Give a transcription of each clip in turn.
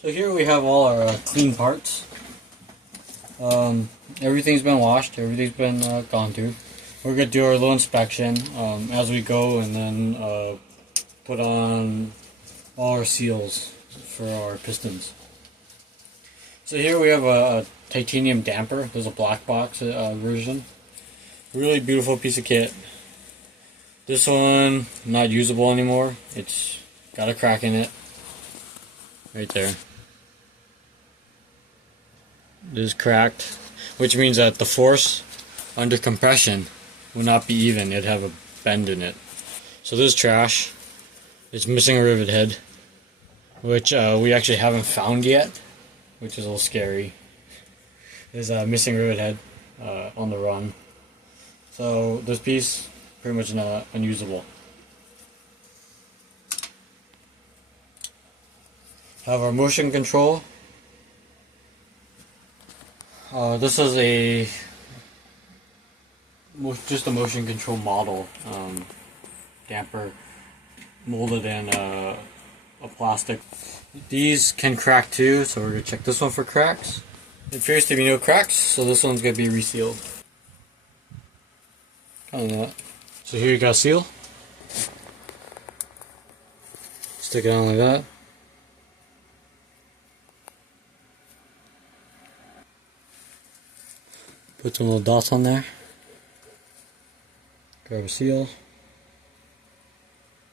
So here we have all our clean parts. Everything's been washed, everything's been gone through. We're going to do our little inspection as we go, and then put on all our seals for our pistons. So here we have a titanium damper. There's a black box version. Really beautiful piece of kit. This one, not usable anymore. It's got a crack in it. Right there. It is cracked, which means that the force under compression will not be even. It'd have a bend in it. So this is trash. It's missing a rivet head, which we actually haven't found yet, which is a little scary. There's a missing rivet head on the run. So this piece, pretty much not unusable. Have our motion control. This is just a motion control model damper molded in a plastic. These can crack too, so we're going to check this one for cracks. It appears to be no cracks, so this one's going to be resealed. Kind of that. So here you got a seal. Stick it on like that. Put some little dots on there. Grab a seal.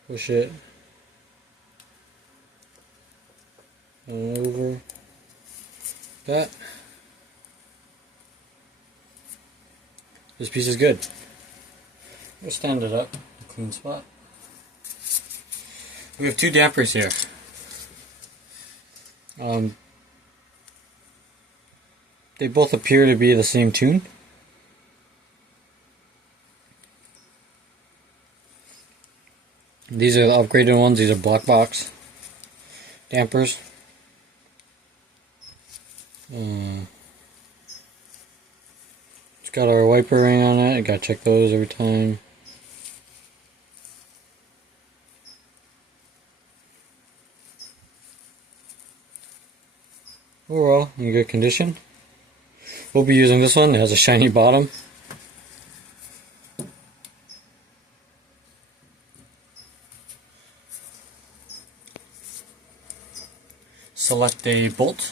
Push it. And over. That. This piece is good. We'll stand it up in a clean spot. We have two dampers here. They both appear to be the same tune. These are the upgraded ones. These are black box dampers. It's got our wiper ring on it. I gotta check those every time. Overall, in good condition. We'll be using this one. It has a shiny bottom. Select a bolt.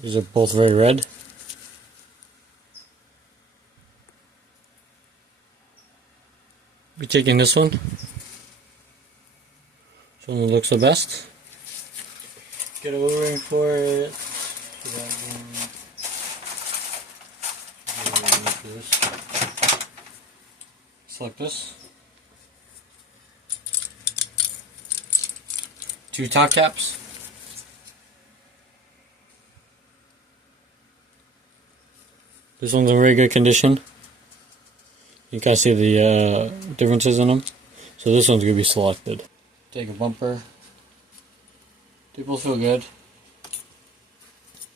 These are both very red. Be taking this one. This one looks the best. Get a O-ring for it. Select this. Two top caps. This one's in very good condition. You can see the differences in them. So this one's going to be selected. Take a bumper. They both feel good.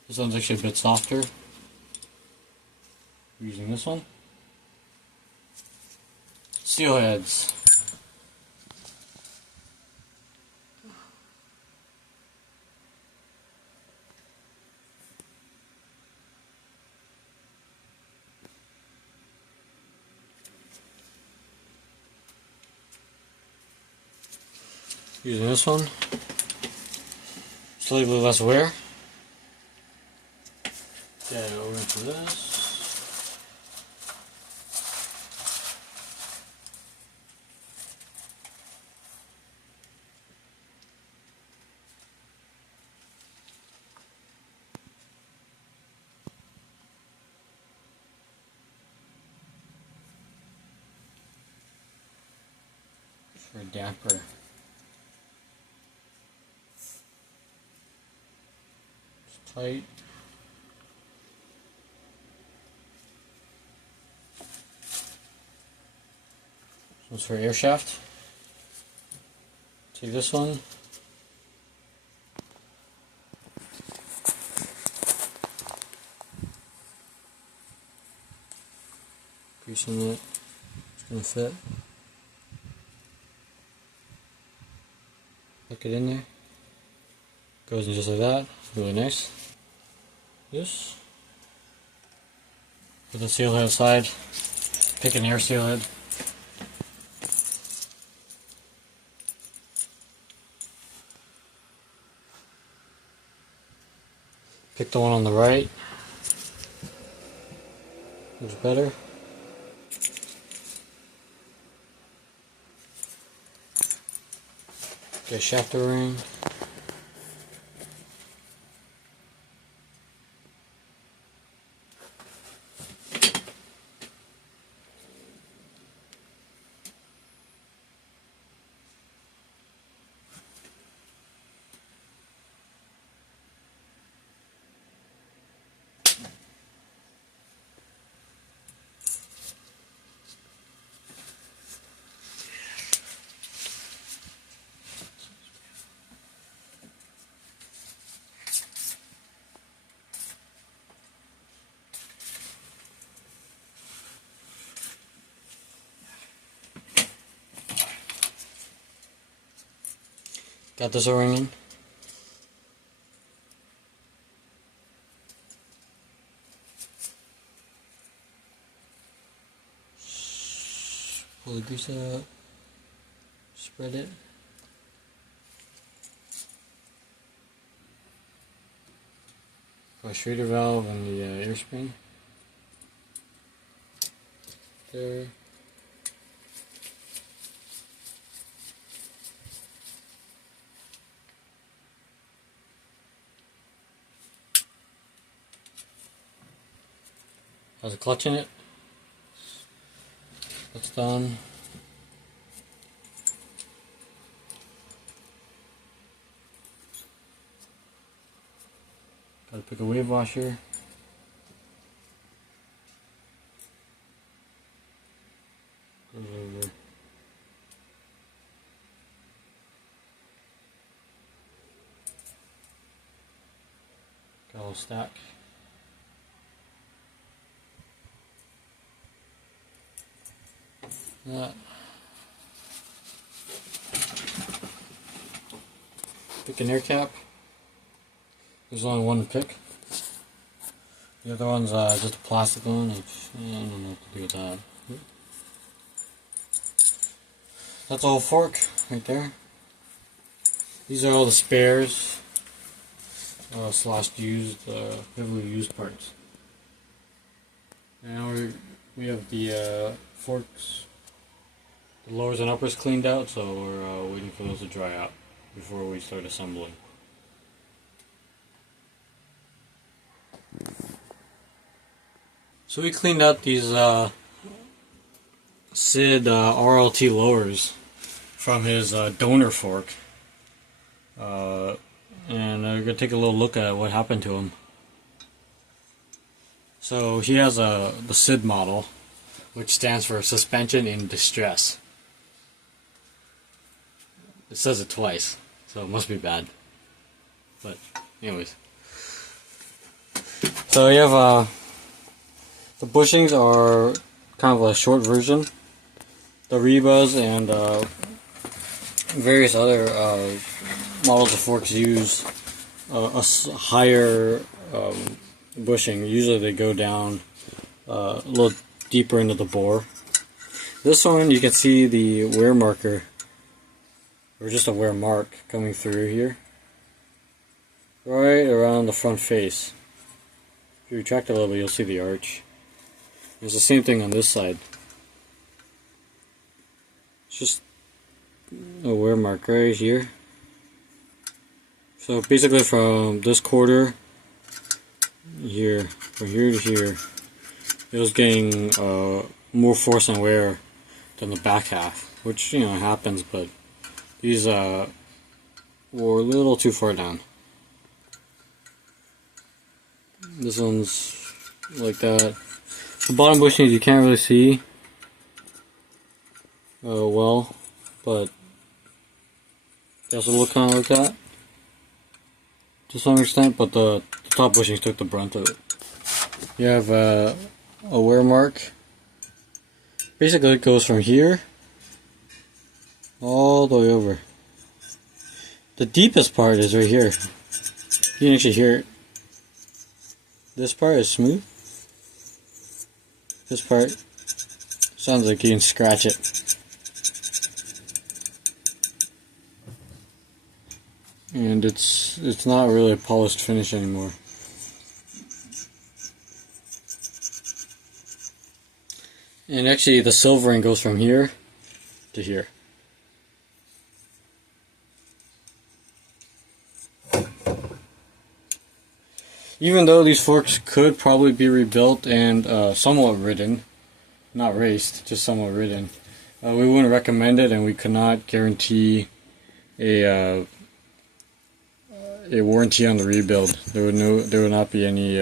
This one's actually a bit softer. We're using this one. Steel heads. Using this one. Slightly less wear. Okay, over into this. For a damper. Tight. This one's for air shaft. Take this one. Greasing it. It's going to fit. Look it in there. Goes in just like that. Really nice. This. Put the seal head aside. Pick an air seal head. Pick the one on the right. Looks better. Get a shafter ring. Got this O-ring in. Pull the grease out. Spread it. Put a Schrader valve on the air spring. There. Has a clutch in it. That's done. Gotta pick a wave washer. Goes over. Got a little stack. That. Pick an air cap. There's only one to pick. The other one's just a plastic one. I don't know what to do with that. That's all fork right there. These are all the spares slash used, heavily used parts. Now we have the forks, the lowers and uppers cleaned out, so we're waiting for those to dry out before we start assembling. So we cleaned out these SID RLT lowers from his donor fork, and we're going to take a little look at what happened to him. So he has the SID model, which stands for Suspension in Distress. It says it twice, so it must be bad. But anyways, so you have the bushings are kind of a short version. The rebas and various other models of forks use a higher bushing. Usually they go down a little deeper into the bore. This one you can see the wear marker, or just a wear mark coming through here, right around the front face. If you retract it a little bit, you'll see the arch. There's the same thing on this side. It's just a wear mark right here. So basically from this quarter here, from here to here, it was getting more force and wear than the back half, which, you know, happens, but these were a little too far down. This one's like that. The bottom bushings you can't really see well, but they also look kind of like that to some extent, but the top bushings took the brunt of it. You have a wear mark. Basically it goes from here all the way over. The deepest part is right here. You can actually hear it. This part is smooth. This part sounds like you can scratch it. And it's not really a polished finish anymore. And actually the silvering goes from here to here. Even though these forks could probably be rebuilt and somewhat ridden, not raced, just somewhat ridden, we wouldn't recommend it, and we could not guarantee a warranty on the rebuild. There would not be any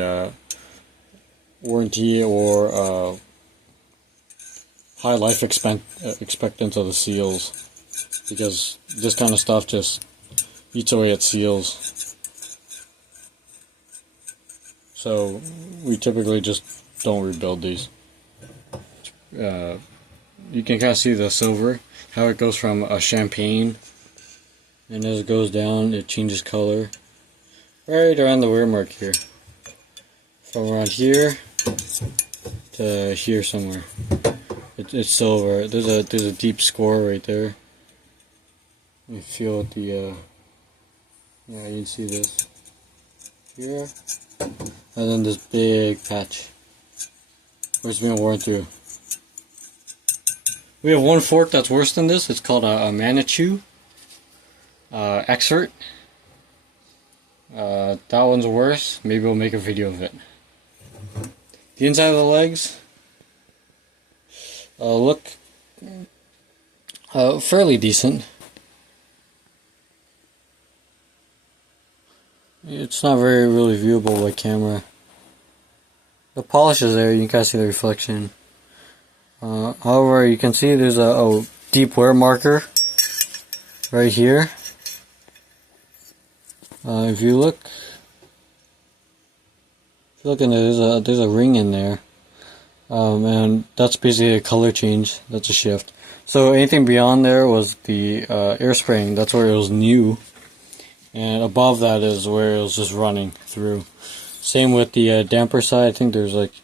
warranty or high life expectancy of the seals, because this kind of stuff just eats away at seals. So we typically just don't rebuild these. You can kind of see the silver, how it goes from a champagne, and as it goes down it changes color right around the wear mark here, from around here to here somewhere. It's silver. There's a deep score right there. You feel it, yeah, you can see this here, and then this big patch where it's been worn through. We have one fork that's worse than this. It's called a Manitou Expert. That one's worse. Maybe we'll make a video of it. The inside of the legs look fairly decent. It's not really viewable by camera. The polish is there, you can kind of see the reflection. However, you can see there's a deep wear marker right here. If you look in there, there's a ring in there, and that's basically a color change. That's a shift. So anything beyond there was the air spring. That's where it was new. And above that is where it was just running through. Same with the damper side. I think there's like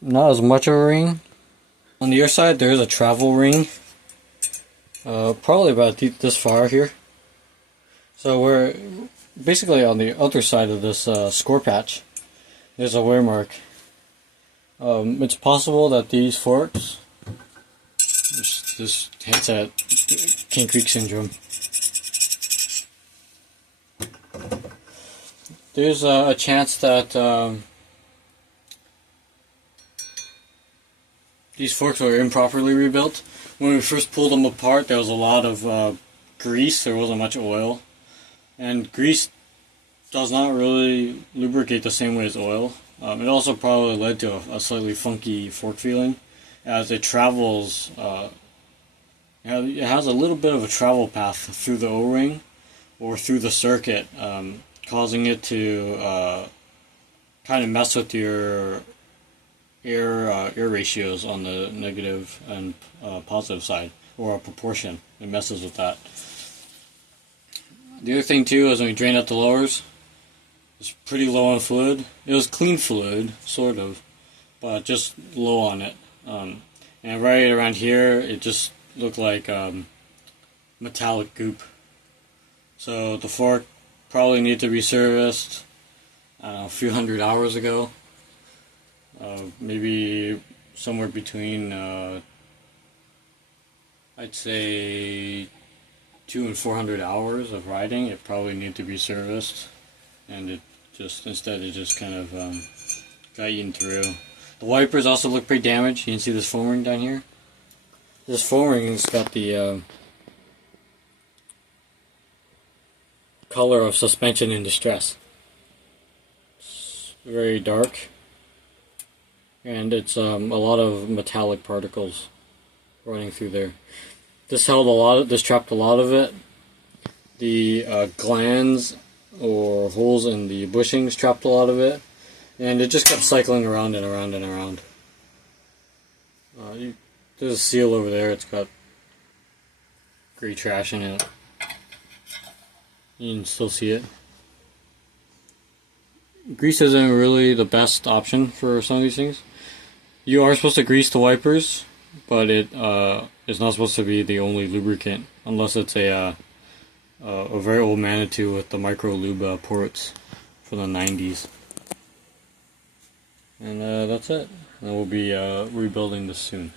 not as much of a ring. On the air side there is a travel ring, probably about this far here. So we're basically on the other side of this score patch. There's a wear mark. It's possible that these forks, this hits at King Creek syndrome. There's a chance that these forks were improperly rebuilt. When we first pulled them apart, there was a lot of grease. There wasn't much oil, and grease does not really lubricate the same way as oil. It also probably led to a slightly funky fork feeling as it travels. It has a little bit of a travel path through the O-ring or through the circuit, causing it to kind of mess with your air ratios on the negative and positive side, or a proportion. It messes with that. The other thing too is when we drain out the lowers, it's pretty low on fluid. It was clean fluid, sort of, but just low on it. And right around here, it just looked like metallic goop. So the fork probably need to be serviced a few hundred hours ago. Maybe somewhere between I'd say 200 and 400 hours of riding. It probably need to be serviced, and it just kind of got eaten through. The wipers also look pretty damaged. You can see this foam ring down here. This foam ring's got the color of suspension in distress. It's very dark, and it's a lot of metallic particles running through there. This trapped a lot of it. The glands or holes in the bushings trapped a lot of it, and it just kept cycling around and around and around. There's a seal over there. It's got gray trash in it. You can still see it. Grease isn't really the best option for some of these things. You are supposed to grease the wipers, but it is not supposed to be the only lubricant unless it's a very old Manitou with the micro lube ports from the 90s. And that's it. And we'll be rebuilding this soon.